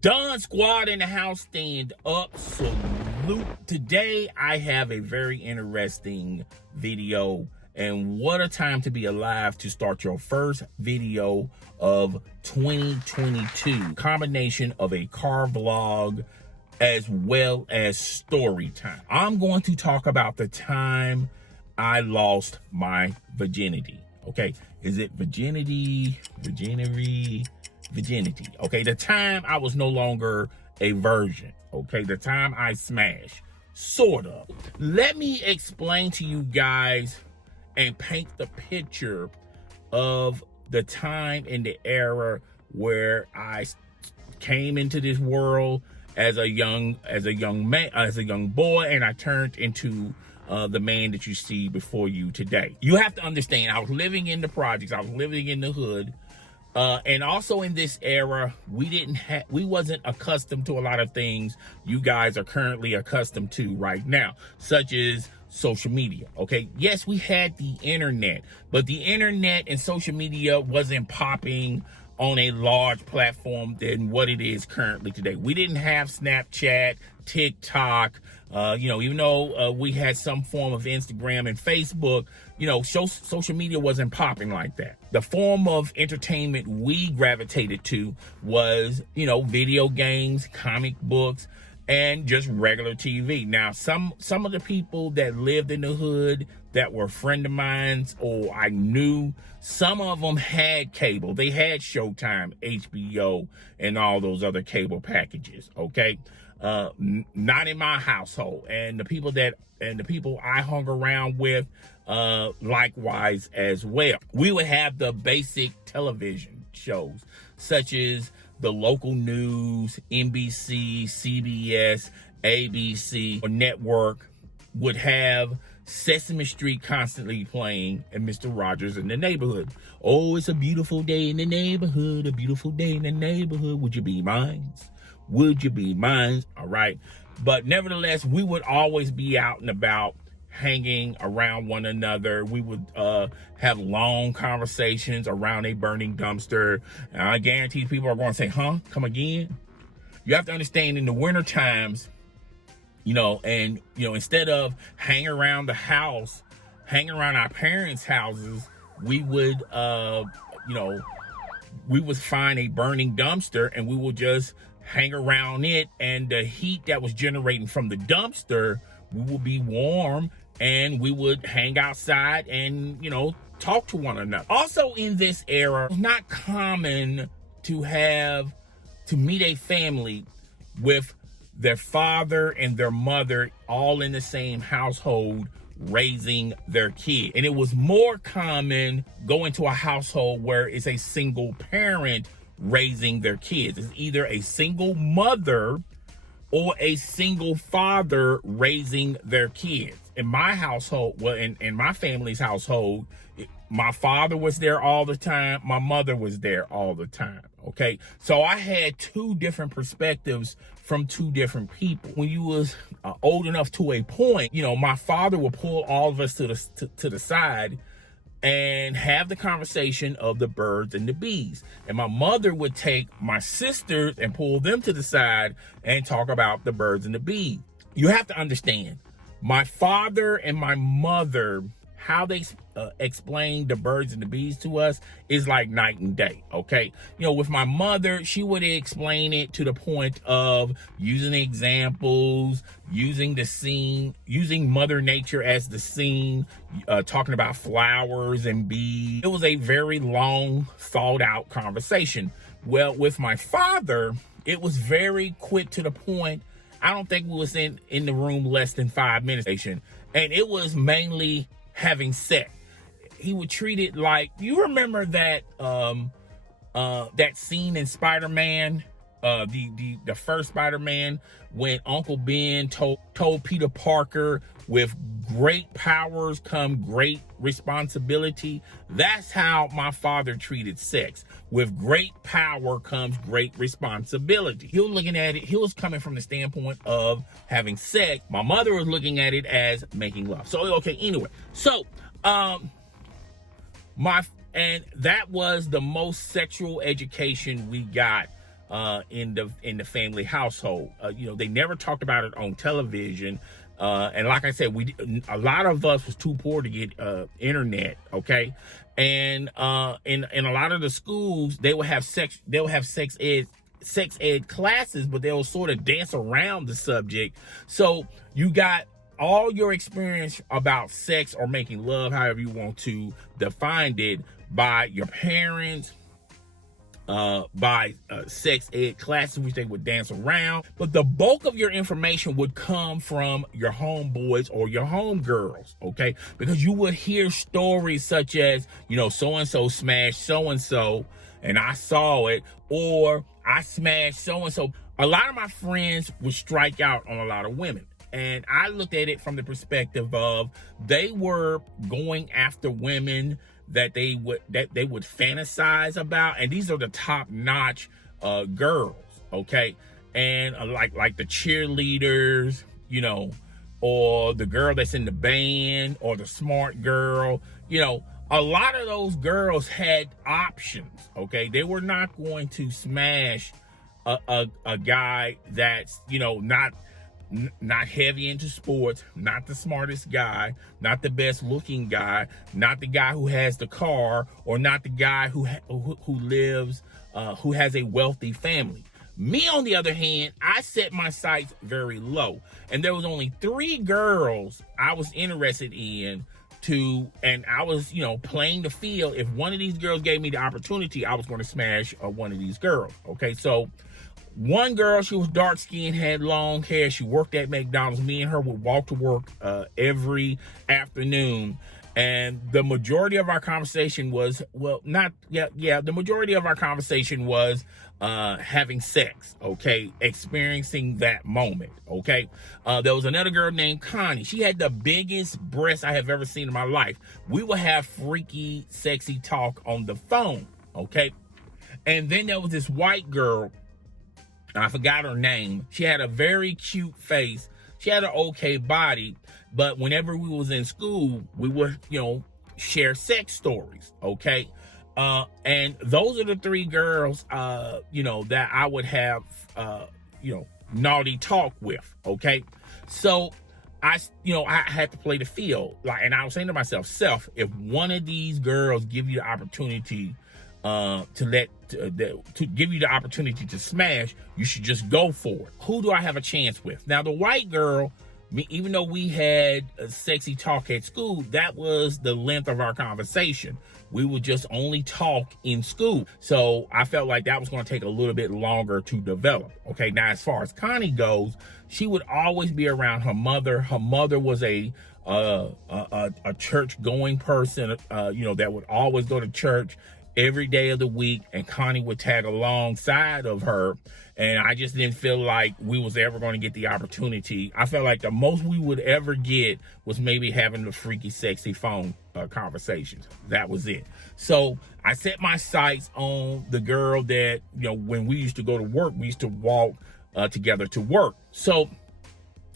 Don Squad in the house, stand up, salute. Today I have a very interesting video, and what a time to be alive to start your first video of 2022. Combination of a car vlog as well as story time. I'm going to talk about the time I lost my virginity. Okay, is it virginity? Okay, the time I was no longer a virgin. Okay, the time I smashed, sort of. Let me explain to you guys and paint the picture of the time and the era where I came into this world as a young boy, and I turned into the man that you see before you today. You have to understand, I was living in the projects, I was living in the hood. And also in this era, we wasn't accustomed to a lot of things you guys are currently accustomed to right now, such as social media. Okay, yes, we had the internet, but the internet and social media wasn't popping on a large platform than what it is currently today. We didn't have Snapchat, TikTok, even though we had some form of Instagram and Facebook, social media wasn't popping like that. The form of entertainment we gravitated to was, video games, comic books, and just regular TV. Now, some of the people that lived in the hood that were a friend of mine or I knew, some of them had cable. They had Showtime, HBO, and all those other cable packages, okay? Not in my household. And the people I hung around with, likewise as well. We would have the basic television shows, such as the local news, NBC, CBS, ABC, or network would have Sesame Street constantly playing and Mr. Rogers in the Neighborhood. Oh, it's a beautiful day in the neighborhood, a beautiful day in the neighborhood. Would you be mine? Would you be mine? All right. But nevertheless, we would always be out and about, hanging around one another. We would have long conversations around a burning dumpster. And I guarantee people are going to say, huh? Come again? You have to understand, in the winter times, instead of hanging around the house, hanging around our parents' houses, we would, we would find a burning dumpster and we would just hang around it. And the heat that was generating from the dumpster, we would be warm and we would hang outside and, talk to one another. Also in this era, it's not common to meet a family with their father and their mother all in the same household raising their kid. And it was more common going to a household where it's a single parent raising their kids. It's either a single mother or a single father raising their kids. In my household, in my family's household, my father was there all the time. My mother was there all the time. Okay. So I had two different perspectives from two different people. When you was old enough to a point, my father would pull all of us to the side and have the conversation of the birds and the bees. And my mother would take my sisters and pull them to the side and talk about the birds and the bees. You have to understand, my father and my mother, how they explain the birds and the bees to us is like night and day, okay? With my mother, she would explain it to the point of using examples, using the scene, using Mother Nature as the scene, talking about flowers and bees. It was a very long, thought out conversation. Well, with my father, it was very quick to the point. I don't think we was in the room less than 5 minutes. And it was mainly having sex. He would treat it like, you remember that that scene in Spider-Man, the first Spider-Man, when Uncle Ben told Peter Parker, with great powers come great responsibility. That's how my father treated sex. With great power comes great responsibility. He was looking at it, he was coming from the standpoint of having sex. My mother was looking at it as making love. So, okay, anyway. So, and that was the most sexual education we got in the family household. They never talked about it on television. And like I said, a lot of us was too poor to get internet, okay? And in a lot of the schools, they will have sex ed classes, but they'll sort of dance around the subject. So you got all your experience about sex or making love, however you want to define it, by your parents, by sex ed classes, which they would dance around. But the bulk of your information would come from your homeboys or your homegirls, okay? Because you would hear stories such as, so-and-so smashed so-and-so, and I saw it, or I smashed so-and-so. A lot of my friends would strike out on a lot of women. And I looked at it from the perspective of they were going after women that they would fantasize about, and these are the top-notch girls, okay? And like the cheerleaders, or the girl that's in the band, or the smart girl, a lot of those girls had options, okay? They were not going to smash a guy that's not heavy into sports, not the smartest guy, not the best looking guy, not the guy who has the car, or not the guy who lives, who has a wealthy family. Me, on the other hand, I set my sights very low, and there was only 3 girls I was interested in and I was, playing the field. If one of these girls gave me the opportunity, I was going to smash one of these girls. Okay, so one girl, she was dark-skinned, had long hair. She worked at McDonald's. Me and her would walk to work every afternoon. And the majority of our conversation was, the majority of our conversation was having sex, okay? Experiencing that moment, okay? There was another girl named Connie. She had the biggest breasts I have ever seen in my life. We would have freaky, sexy talk on the phone, okay? And then there was this white girl, I forgot her name. She had a very cute face. She had an okay body, but whenever we was in school, we would, share sex stories, okay? And those are the 3 girls, that I would have, naughty talk with, okay? So I had to play the field. And I was saying to myself, if one of these girls give you the opportunity to give you the opportunity to smash, you should just go for it. Who do I have a chance with? Now, the white girl, even though we had a sexy talk at school, that was the length of our conversation. We would just only talk in school. So I felt like that was going to take a little bit longer to develop. Okay, now as far as Connie goes, she would always be around her mother. Her mother was a church-going person, that would always go to church every day of the week, and Connie would tag alongside of her. And I just didn't feel like we was ever going to get the opportunity. I felt like the most we would ever get was maybe having the freaky, sexy phone conversations. That was it. So I set my sights on the girl that, when we used to go to work, we used to walk together to work. So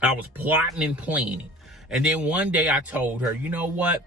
I was plotting and planning. And then one day I told her, you know what?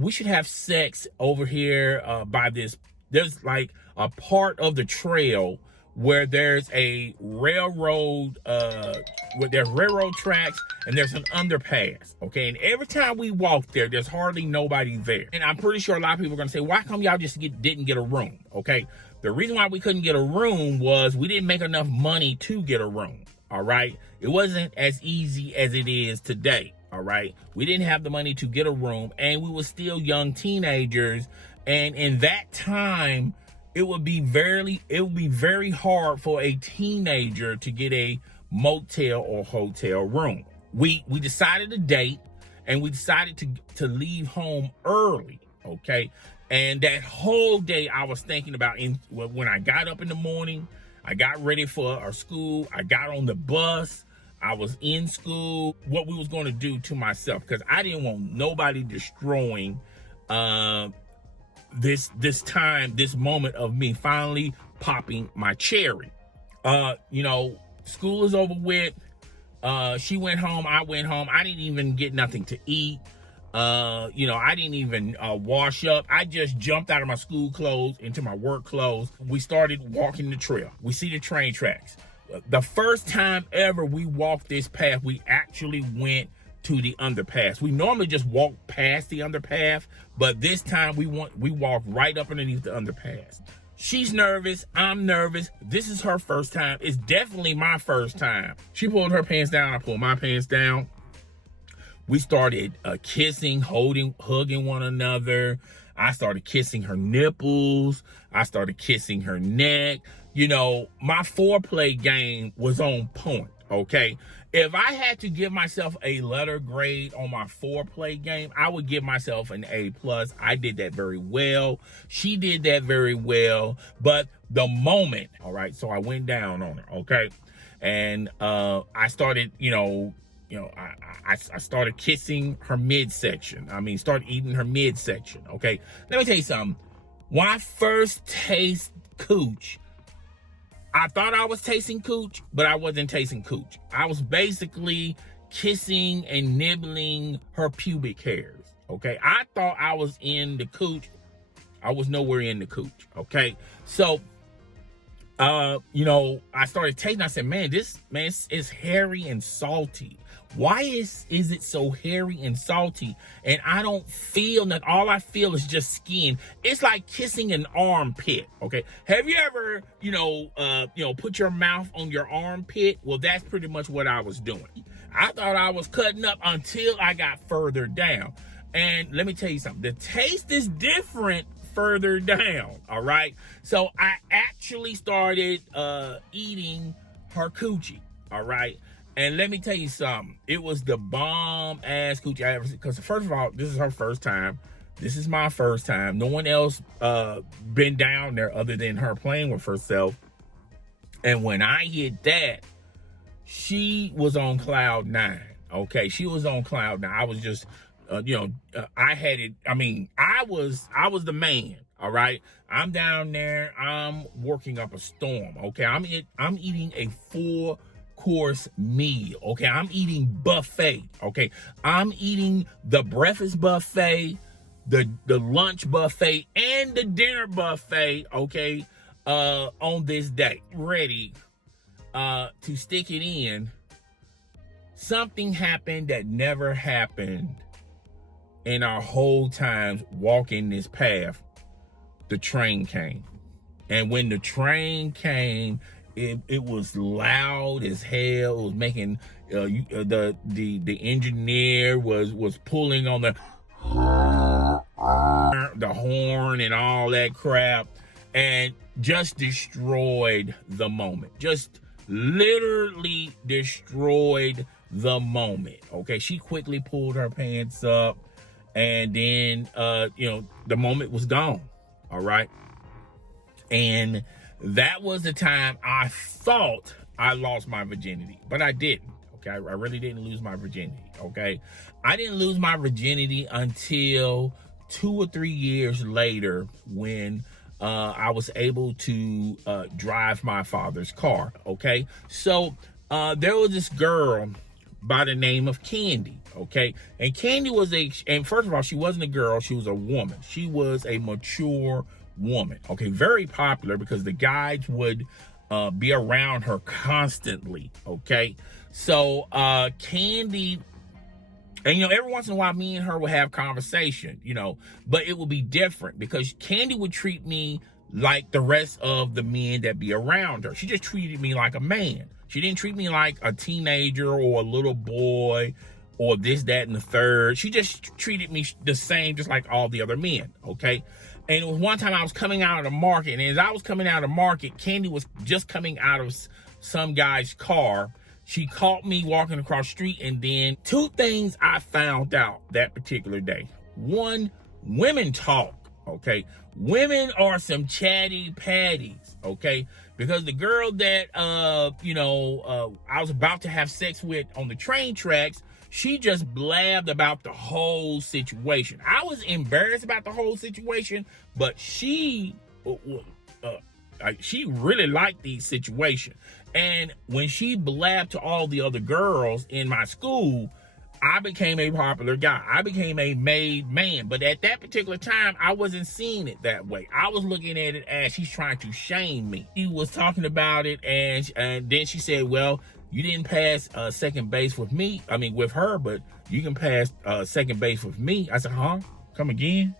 We should have sex over here by this. There's like a part of the trail where there's a railroad, where there's railroad tracks and there's an underpass, okay? And every time we walk there, there's hardly nobody there. And I'm pretty sure a lot of people are gonna say, why come y'all just didn't get a room, okay? The reason why we couldn't get a room was we didn't make enough money to get a room, all right? It wasn't as easy as it is today, all right? We didn't have the money to get a room, and we were still young teenagers. And in that time, it would be very hard for a teenager to get a motel or hotel room. We decided to date, and we decided to leave home early, okay? And that whole day I was thinking about, when I got up in the morning, I got ready for our school, I got on the bus, I was in school, what we was going to do to myself, because I didn't want nobody destroying this moment of me finally popping my cherry. School is over with. She went home, I went home. I didn't even get nothing to eat. I didn't even wash up. I just jumped out of my school clothes into my work clothes. We started walking the trail. We see the train tracks. The first time ever we walked this path, we actually went to the underpass. We normally just walk past the underpass, but this time we walked right up underneath the underpass. She's nervous. I'm nervous. This is her first time. It's definitely my first time. She pulled her pants down. I pulled my pants down. We started kissing, hugging one another. I started kissing her nipples. I started kissing her neck. My foreplay game was on point, okay? If I had to give myself a letter grade on my foreplay game, I would give myself an A+. I did that very well. She did that very well. But the moment, all right, so I went down on her, okay? And I started, I started kissing her midsection. Started eating her midsection, okay? Let me tell you something. When I first taste cooch, I thought I was tasting cooch, but I wasn't tasting cooch. I was basically kissing and nibbling her pubic hairs, okay? I thought I was in the cooch. I was nowhere in the cooch, okay? So, I started tasting. I said, man, this is hairy and salty. Why is it so hairy and salty? And I don't feel that. All I feel is just skin. It's like kissing an armpit. Okay. Have you ever, put your mouth on your armpit? Well, that's pretty much what I was doing. I thought I was cutting up until I got further down. And let me tell you something. The taste is different further down. All right. So I actually started eating her coochie. All right. And let me tell you something. It was the bomb ass coochie I ever seen. Because first of all, this is her first time. This is my first time. No one else been down there other than her playing with herself. And when I hit that, she was on cloud 9. Okay, she was on cloud 9. I was just, I had it. I was the man. All right, I'm down there. I'm working up a storm. Okay, I'm eating a four-course meal. Okay, I'm eating buffet. Okay, I'm eating the breakfast buffet, the lunch buffet, and the dinner buffet. Okay, on this day, ready to stick it in. Something happened that never happened in our whole times walking this path. The train came. And when the train came, it was loud as hell. It was making the engineer was pulling on the horn and all that crap, and just destroyed the moment. Just literally destroyed the moment. Okay, she quickly pulled her pants up, and then the moment was gone. All right. And that was the time I thought I lost my virginity, but I didn't. Okay. I really didn't lose my virginity. Okay. I didn't lose my virginity until 2 or 3 years later when I was able to drive my father's car. Okay. So there was this girl by the name of Candy. Okay. And Candy was and first of all, she wasn't a girl. She was a woman. She was a mature woman. Okay. Very popular because the guys would be around her constantly. Okay. So Candy, and every once in a while me and her would have conversation, but it would be different because Candy would treat me like the rest of the men that be around her. She just treated me like a man. She didn't treat me like a teenager or a little boy or this, that, and the third. She just treated me the same, just like all the other men, okay? And it was one time I was coming out of the market, and as I was coming out of the market, Candy was just coming out of some guy's car. She caught me walking across the street, and then 2 things I found out that particular day. 1, women talk, okay? Women are some chatty patties, okay? Because the girl that, I was about to have sex with on the train tracks, she just blabbed about the whole situation. I was embarrassed about the whole situation, but she really liked the situation. And when she blabbed to all the other girls in my school, I became a popular guy. I became a made man. But at that particular time, I wasn't seeing it that way. I was looking at it as she's trying to shame me. He was talking about it, and then she said, well, you didn't pass second base with me. I mean, with her, but you can pass second base with me. I said, huh? Come again?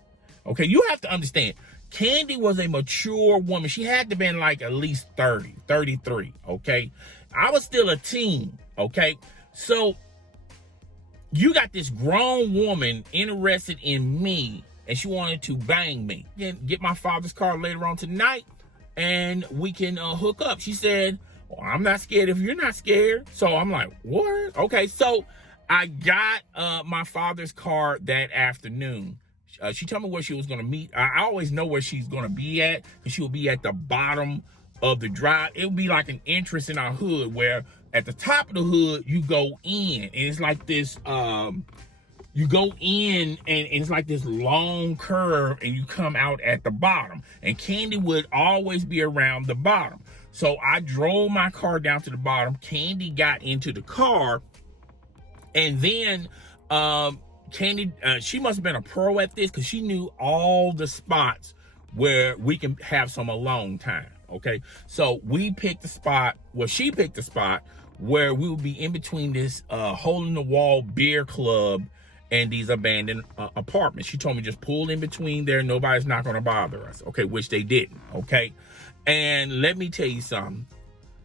Okay, you have to understand. Candy was a mature woman. She had to been like at least 30, 33, okay? I was still a teen, okay? So you got this grown woman interested in me, and she wanted to bang me. Get my father's car later on tonight, and we can hook up. She said, well, I'm not scared if you're not scared. So I'm like, what? Okay, so I got my father's car that afternoon. She told me where she was going to meet. I always know where she's going to be at, and she will be at the bottom of the drive. It would be like an entrance in our hood where at the top of the hood, you go in, and it's like this, you go in, and it's like this long curve, and you come out at the bottom. And Candy would always be around the bottom. So I drove my car down to the bottom. Candy got into the car, and then Candy, she must have been a pro at this because she knew all the spots where we can have some alone time, okay? So we picked the spot, well, she picked the spot where we would be in between this hole-in-the-wall beer club and these abandoned apartments. She told me just pull in between there. Nobody's not going to bother us, okay, which they didn't, okay? And let me tell you something.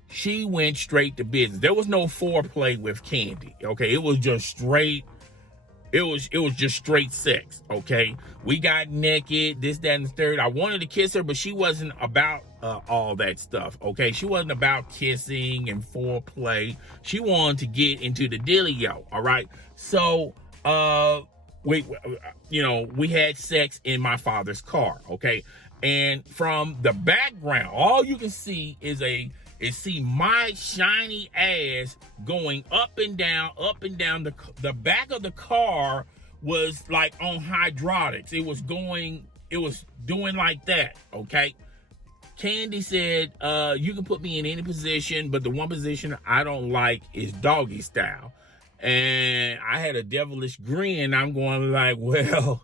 She went straight to business. There was no foreplay with Candy, okay? It was just straight. It was just straight sex, okay? We got naked, this, that, and the third. I wanted to kiss her, but she wasn't about all that stuff, okay? She wasn't about kissing and foreplay. She wanted to get into the dealio, all right? So, we had sex in my father's car, okay? And from the background, all you can see is see my shiny ass going up and down. The back of the car was like on hydraulics. It was doing like that, okay? Candy said, you can put me in any position, but the one position I don't like is doggy style. And I had a devilish grin. I'm going like, well,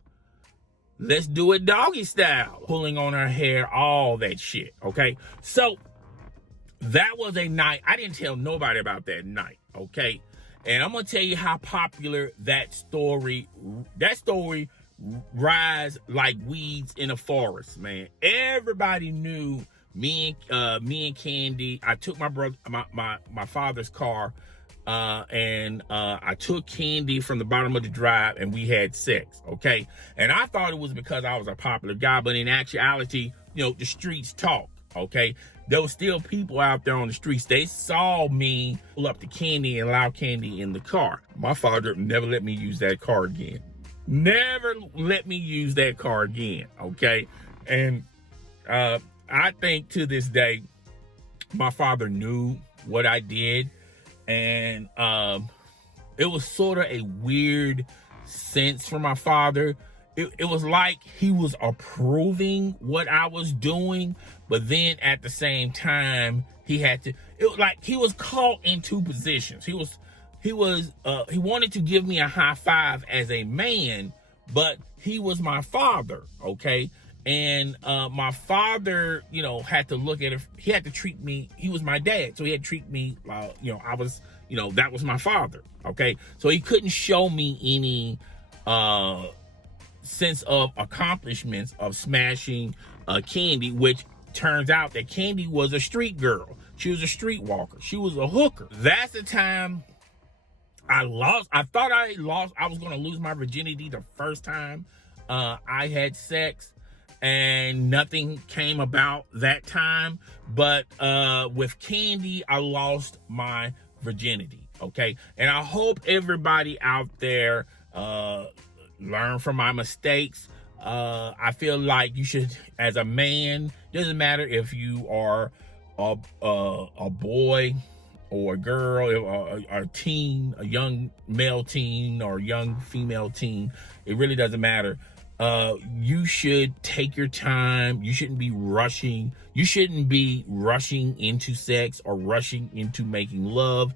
let's do it doggy style. Pulling on her hair, all that shit, okay? So that was a night. I didn't tell nobody about that night, okay? And I'm going to tell you how popular that story rise like weeds in a forest, man. Everybody knew me and Candy. I took my father's car, and I took Candy from the bottom of the drive, and we had sex, okay? And I thought it was because I was a popular guy, but in actuality, the streets talk, okay? There were still people out there on the streets. They saw me pull up to Candy and allow Candy in the car. My father never let me use that car again. Never let me use that car again, okay? And I think to this day, my father knew what I did. And it was sort of a weird sense for my father. It was like he was approving what I was doing, but then at the same time, he was caught in two positions. He wanted to give me a high five as a man, but he was my father, okay? And my father, had to look at it. He had to treat me. He was my dad, so he had to treat me like, I was, that was my father, okay? So he couldn't show me any sense of accomplishments of smashing Candy, which turns out that Candy was a street girl. She was a streetwalker. She was a hooker. That's the time I lost. I thought I lost. I was going to lose my virginity the first time I had sex, and nothing came about that time. But with Candy, I lost my virginity, okay? And I hope everybody out there learn from my mistakes. I feel like you should, as a man, doesn't matter if you are a boy or a girl, or a teen, a young male teen or young female teen, it really doesn't matter. You should take your time. You shouldn't be rushing. You shouldn't be rushing into sex or rushing into making love.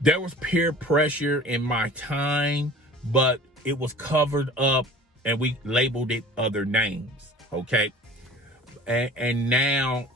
There was peer pressure in my time, but it was covered up and we labeled it other names. Okay. And now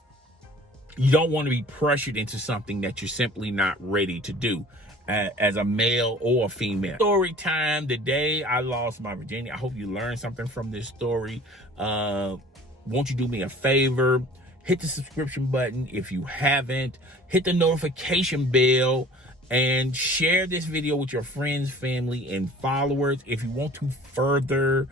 you don't want to be pressured into something that you're simply not ready to do as a male or a female. Story time. The day I lost my virginity. I hope you learned something from this story. Won't you do me a favor? Hit the subscription button if you haven't. Hit the notification bell and share this video with your friends, family, and followers. If you want to further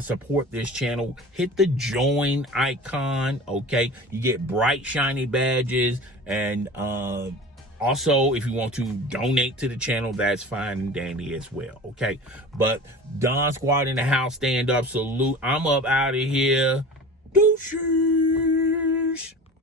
support this channel, hit the join icon. Okay, you get bright shiny badges, and also if you want to donate to the channel, that's fine and dandy as well. Okay, but Don Squad in the house, stand up, salute. I'm up out of here. Deuces.